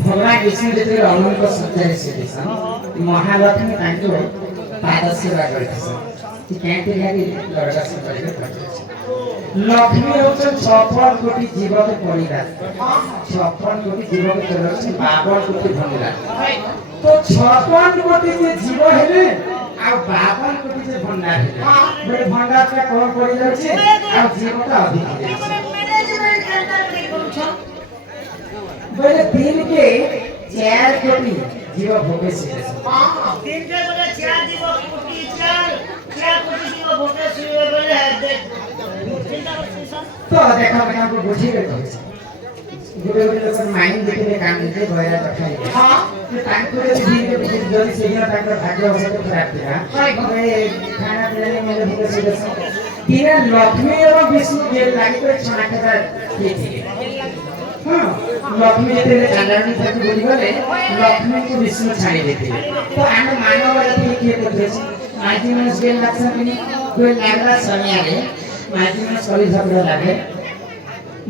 भगवान विष्णु जति अनंत सुंदर से महालक्ष्मी तांको पाद सेवा करथि कि केंति लागि लड़का से करे लक्ष्मी होछन 56 कोटी जीव के परिवार 56 कोटी जीव के तरफ 52 कोटी भंडार तो 56 कोटी जे जीव हेले आ 52 कोटी जे भंडार हेले बड़े भंडार का कौन पड़ी जाछे आ जीव का अधिक मैनेजमेंट एंटर करू बड़े दिन के 4 कोटी जीव भोगे से दिन के बड़े 4 जीव कोटी 4 कोटी जीव भोगे से बड़े है देख तो देखा मैं आपको बुझी गए गुडे गुडे लोग माइंड देखने काम देते भया रखाई हां ये तांको रे दिन के बीच जल्दी से यहाँ तांको भाग्य अवसर तो खराब था मैं खाना पीने मेरे भूखे से तीन लक्ष्मी एवं विष्णु के लागी तो छाना का ये थी हां लक्ष्मी ये साधारण से बोली गले लक्ष्मी को विष्णु छाड़ी देते तो हम मानव जाति के करते आदि मनुष्य के लक्षण कोई लागला समय आले माजी में सॉरी झगड़ा लागे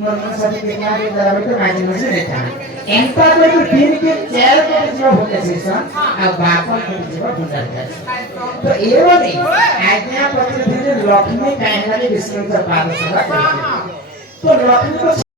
मन साथी के नारे दरावे तो माजी में से देखा एंपा को दिन के 4 को जीव होते से आ बापन को जीव भंडार तो एवं नहीं आज्ञा पत्र दिन लक्ष्मी कायनाली विष्णु का पाद सेवा करते तो लक्ष्मी को